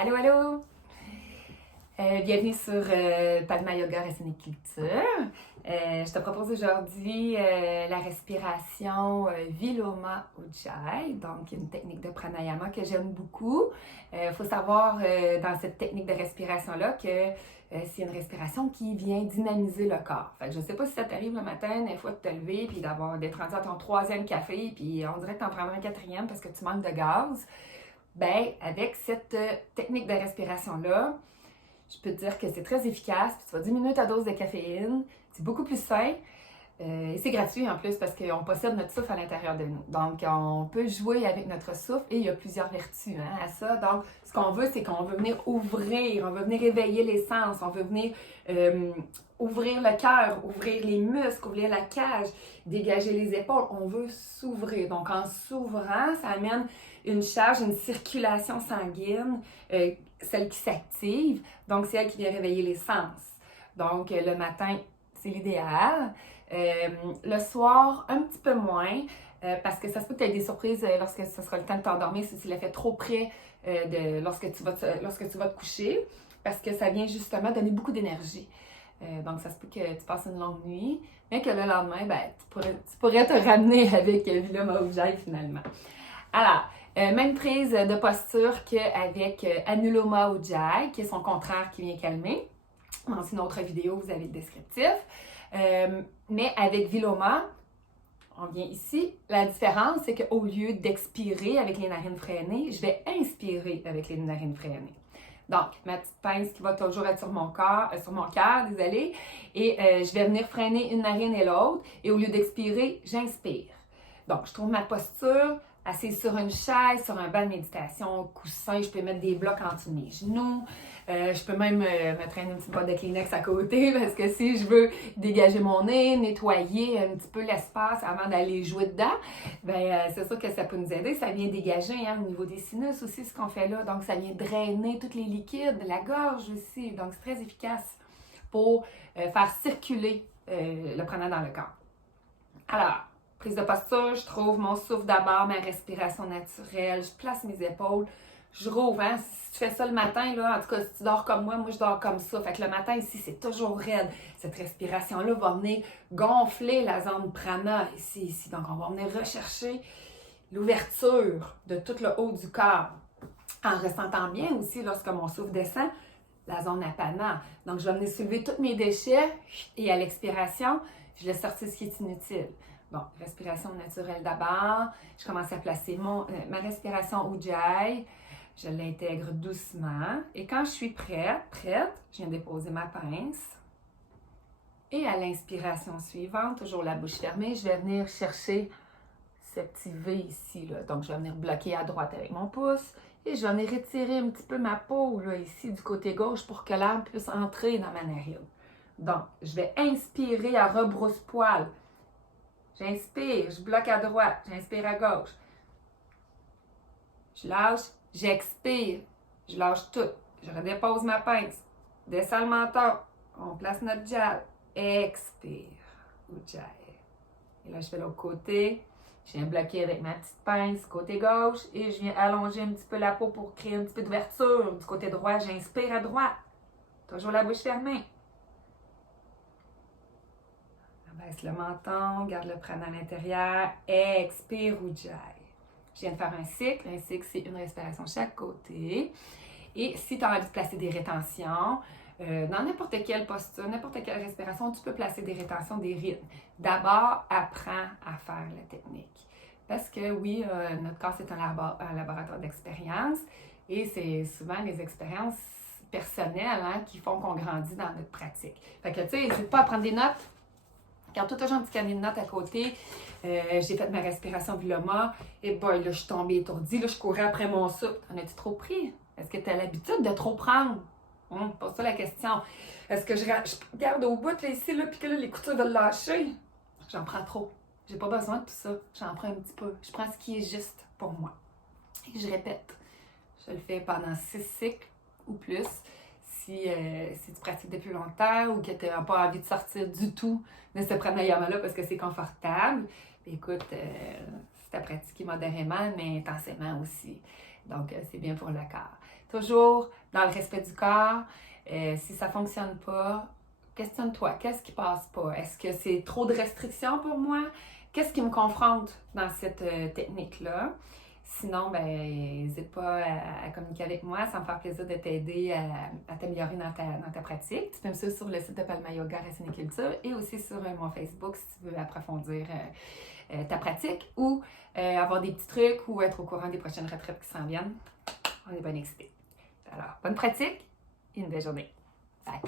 Allô, allô! Bienvenue sur Padma Yoga Resiniculture. Je te propose aujourd'hui la respiration Viloma Ujjayi, donc une technique de pranayama que j'aime beaucoup. Il faut savoir dans cette technique de respiration-là que c'est une respiration qui vient dynamiser le corps. Fait que je ne sais pas si ça t'arrive le matin, des fois de te lever puis d'être rendu à ton 3e café, puis on dirait que tu en prendrais un 4e parce que tu manques de gaz. Ben, avec cette technique de respiration-là, je peux te dire que c'est très efficace, puis tu vas diminuer ta dose de caféine, c'est beaucoup plus sain, et c'est gratuit en plus parce qu'on possède notre souffle à l'intérieur de nous. Donc, on peut jouer avec notre souffle et il y a plusieurs vertus à ça. Donc, ce qu'on veut, c'est qu'on veut venir ouvrir, on veut venir éveiller les sens, on veut venir ouvrir le cœur, ouvrir les muscles, ouvrir la cage, dégager les épaules. On veut s'ouvrir. Donc, en s'ouvrant, ça amène une charge, une circulation sanguine, celle qui s'active. Donc, c'est elle qui vient réveiller les sens. Donc, le matin, c'est l'idéal. Le soir, un petit peu moins, parce que ça se peut que tu aies des surprises lorsque ce sera le temps de t'endormir si tu l'as fait trop près lorsque tu vas te coucher, parce que ça vient justement donner beaucoup d'énergie. Donc, ça se peut que tu passes une longue nuit, mais que le lendemain, tu pourrais te ramener avec Viloma Ujjayi finalement. Alors, même prise de posture qu'avec Anuloma Ujjayi, qui est son contraire qui vient calmer. Dans une autre vidéo, vous avez le descriptif. Mais avec Viloma, on vient ici. La différence, c'est qu'au lieu d'expirer avec les narines freinées, je vais inspirer avec les narines freinées. Donc, ma petite pince qui va toujours être sur mon cœur, désolée, et je vais venir freiner une narine et l'autre, et au lieu d'expirer, j'inspire. Donc, je trouve ma posture assise sur une chaise, sur un banc de méditation, coussin, je peux mettre des blocs en dessous de mes genoux, je peux même me traîner une petite boîte de Kleenex à côté parce que si je veux dégager mon nez, nettoyer un petit peu l'espace avant d'aller jouer dedans, c'est sûr que ça peut nous aider. Ça vient dégager au niveau des sinus aussi ce qu'on fait là. Donc, ça vient drainer tous les liquides, la gorge aussi. Donc, c'est très efficace pour faire circuler le prana dans le corps. Alors, prise de posture, je trouve mon souffle d'abord, ma respiration naturelle, je place mes épaules, je rouvre. Si tu fais ça le matin, là, en tout cas, si tu dors comme moi je dors comme ça. Fait que le matin, ici, c'est toujours raide. Cette respiration-là va venir gonfler la zone prana ici. Donc, on va venir rechercher l'ouverture de tout le haut du corps. En ressentant bien aussi, lorsque mon souffle descend, la zone apana. Donc, je vais venir soulever tous mes déchets et à l'expiration, je laisse sortir ce qui est inutile. Bon, respiration naturelle d'abord. Je commence à placer ma respiration Ujjayi. Je l'intègre doucement. Et quand je suis prête, je viens déposer ma pince. Et à l'inspiration suivante, toujours la bouche fermée, je vais venir chercher ce petit V ici. Là. Donc, je vais venir bloquer à droite avec mon pouce. Et je vais venir étirer un petit peu ma peau là, ici du côté gauche pour que l'air puisse entrer dans ma narine. Donc, je vais inspirer à rebrousse-poil. J'inspire, je bloque à droite, j'inspire à gauche. Je lâche, j'expire, je lâche tout. Je redépose ma pince, descends le menton, on place notre jab, expire, Ujjayi. Et là, je fais l'autre côté, je viens bloquer avec ma petite pince, côté gauche, et je viens allonger un petit peu la peau pour créer un petit peu d'ouverture. Du côté droit, j'inspire à droite, toujours la bouche fermée. Baisse le menton, garde le prana à l'intérieur, expire Ujjayi. Je viens de faire un cycle. Un cycle, c'est une respiration chaque côté. Et si tu as envie de placer des rétentions, dans n'importe quelle posture, n'importe quelle respiration, tu peux placer des rétentions, des rythmes. D'abord, apprends à faire la technique. Parce que oui, notre corps, c'est un laboratoire d'expérience et c'est souvent les expériences personnelles qui font qu'on grandit dans notre pratique. Fait que tu sais, n'hésite pas à prendre des notes. Quand tout toujours un petit carnet de notes à côté, j'ai fait ma respiration Viloma, et boy, là, je suis tombée étourdie, là, je courais après mon souffle. En as-tu trop pris? Est-ce que tu as l'habitude de trop prendre? Pose ça la question. Est-ce que je garde au bout, là, ici, là, puis que là, les coutures veulent lâcher? J'en prends trop. J'ai pas besoin de tout ça. J'en prends un petit peu. Je prends ce qui est juste pour moi. Et je répète. Je le fais pendant 6 cycles ou plus. Si tu pratiques depuis longtemps ou que tu n'as pas envie de sortir du tout de ce pranayama-là parce que c'est confortable, écoute, c'est à pratiquer modérément, mais intensément aussi. Donc, c'est bien pour le corps. toujours dans le respect du corps. Si ça ne fonctionne pas, questionne-toi, qu'est-ce qui passe pas? Est-ce que c'est trop de restrictions pour moi? Qu'est-ce qui me confronte dans cette technique-là? Sinon, ben, n'hésite pas à communiquer avec moi. Ça me fait plaisir de t'aider à t'améliorer dans ta pratique. Tu peux me suivre sur le site de Palma Yoga Racine et Culture et aussi sur mon Facebook si tu veux approfondir ta pratique ou avoir des petits trucs ou être au courant des prochaines retraites qui s'en viennent. On est bien excités. Alors, bonne pratique et une belle journée. Bye!